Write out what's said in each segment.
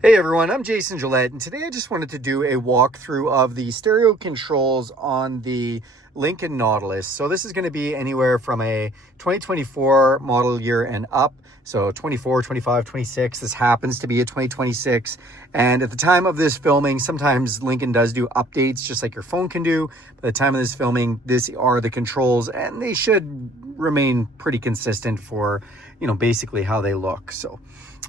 Hey everyone, I'm Jason Gillette, and today I just wanted to do a walkthrough of the stereo controls on the Lincoln Nautilus. So this is going to be anywhere from a 2024 model year and up. So 24, 25, 26. This happens to be a 2026. And at the time of this filming, sometimes Lincoln does do updates just like your phone can do. By the time of this filming, these are the controls, and they should remain pretty consistent for, basically how they look. So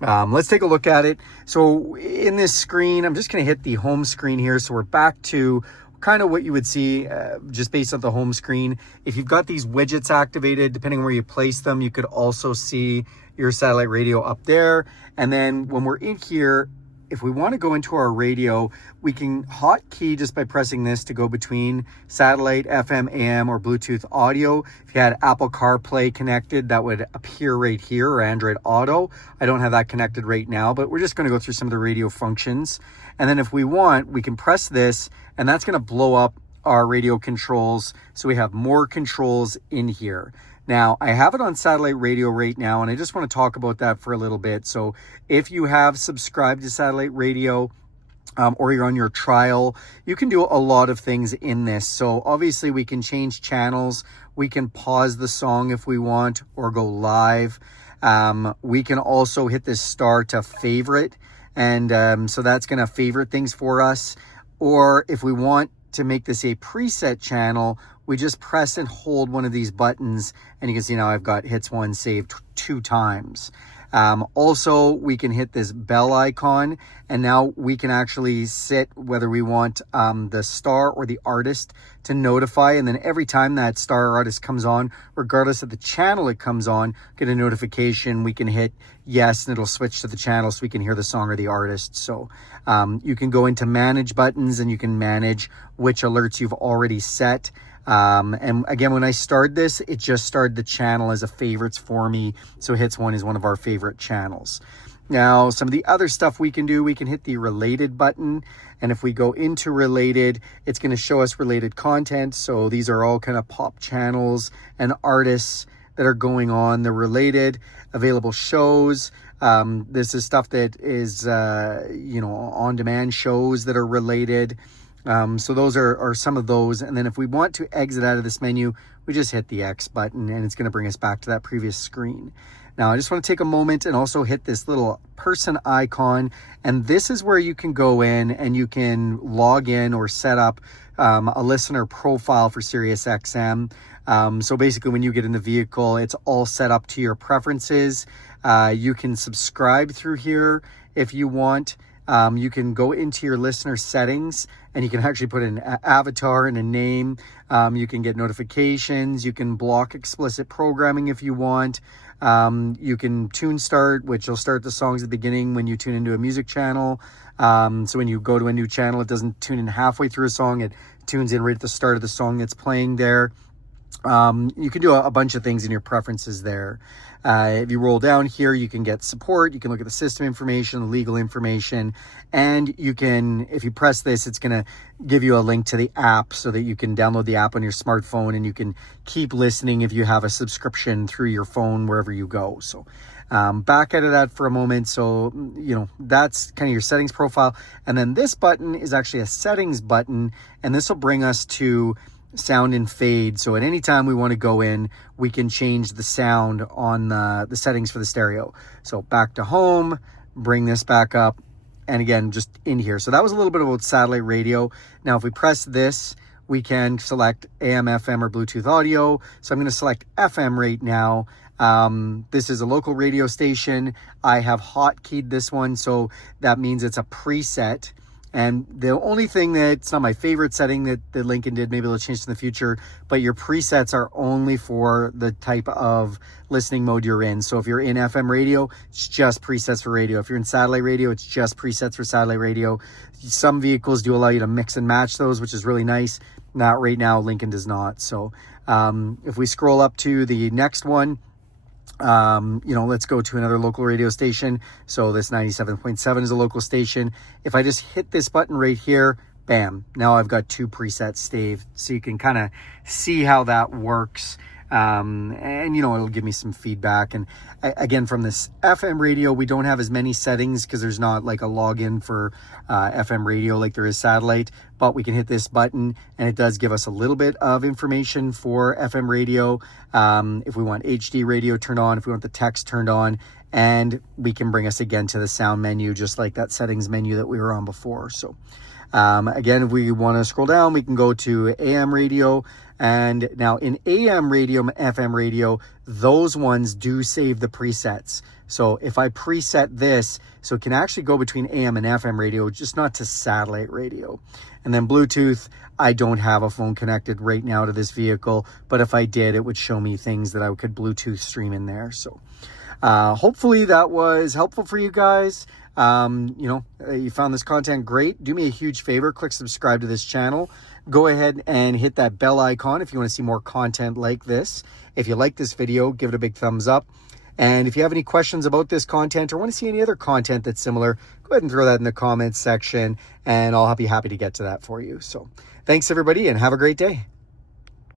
let's take a look at it. So in this screen, I'm just going to hit the home screen here. So we're back to kind of what you would see just based on the home screen. If you've got these widgets activated, depending on where you place them, you could also see your satellite radio up there. And then when we're in here, if we want to go into our radio, we can hotkey just by pressing this to go between satellite, FM, AM, or Bluetooth audio. If you had Apple CarPlay connected, that would appear right here, or Android Auto. I don't have that connected right now, but we're just going to go through some of the radio functions. And then if we want, we can press this, and that's going to blow up our radio controls. So we have more controls in here. Now, I have it on satellite radio right now, and I just want to talk about that for a little bit. So if you have subscribed to satellite radio or you're on your trial, you can do a lot of things in this. So obviously we can change channels. We can pause the song if we want or go live. We can also hit this star to favorite. And so that's going to favorite things for us. Or if we want to make this a preset channel, we just press and hold one of these buttons, and you can see now I've got hits one saved 2 times. Also, we can hit this bell icon, and now we can actually set whether we want the star or the artist to notify, and then every time that star or artist comes on, regardless of the channel it comes on, get a notification. We can hit yes, and it'll switch to the channel so we can hear the song or the artist. So you can go into manage buttons, and you can manage which alerts you've already set. And again, when I started this, it just started the channel as a favorites for me. So hits one is one of our favorite channels. Now, some of the other stuff we can do, we can hit the related button. And if we go into related, it's going to show us related content. So these are all kind of pop channels and artists that are going on. They're related, available shows. This is stuff that is, on-demand shows that are related. So those are some of those. And then if we want to exit out of this menu, we just hit the X button, and it's going to bring us back to that previous screen. Now, I just want to take a moment and also hit this little person icon. And this is where you can go in and you can log in or set up a listener profile for SiriusXM. So basically, when you get in the vehicle, it's all set up to your preferences. You can subscribe through here if you want. You can go into your listener settings, and you can actually put an avatar and a name. You can get notifications. You can block explicit programming if you want. You can tune start, which will start the songs at the beginning when you tune into a music channel. So when you go to a new channel, it doesn't tune in halfway through a song. It tunes in right at the start of the song that's playing there. You can do a bunch of things in your preferences there. If you roll down here, you can get support. You can look at the system information, the legal information, and you can, if you press this, it's going to give you a link to the app so that you can download the app on your smartphone, and you can keep listening if you have a subscription through your phone wherever you go. So back out of that for a moment. So, that's kind of your settings profile. And then this button is actually a settings button, and this will bring us to sound and fade. So at any time we want to go in, we can change the sound on the settings for the stereo. So back to home, bring this back up, and again, just in here. So that was a little bit about satellite radio. Now, if we press this, we can select AM, FM, or Bluetooth audio. So I'm going to select FM right now. This is a local radio station. I have hotkeyed this one, so that means it's a preset. And the only thing that's not my favorite setting that Lincoln did, maybe they'll change in the future, but your presets are only for the type of listening mode you're in. So if you're in FM radio, it's just presets for radio. If you're in satellite radio, it's just presets for satellite radio. Some vehicles do allow you to mix and match those, which is really nice. Not right now, Lincoln does not. So if we scroll up to the next one, let's go to another local radio station. So this 97.7 is a local station. If I just hit this button right here, bam, now I've got 2 presets saved. So you can kind of see how that works. And, you know, it'll give me some feedback. And again, from this FM radio, we don't have as many settings because there's not like a login for FM radio like there is satellite, but we can hit this button and it does give us a little bit of information for FM radio. If we want HD radio turned on, if we want the text turned on, and we can bring us again to the sound menu, just like that settings menu that we were on before. So again, if we want to scroll down, we can go to AM radio. And now in AM radio, FM radio, those ones do save the presets. So if I preset this, so it can actually go between AM and FM radio, just not to satellite radio. And then Bluetooth, I don't have a phone connected right now to this vehicle, but if I did, it would show me things that I could Bluetooth stream in there. So hopefully that was helpful for you guys. You found this content great. Do me a huge favor, click subscribe to this channel. Go ahead and hit that bell icon if you want to see more content like this. If you like this video, give it a big thumbs up. And if you have any questions about this content or want to see any other content that's similar, go ahead and throw that in the comments section and I'll be happy to get to that for you. So thanks everybody and have a great day.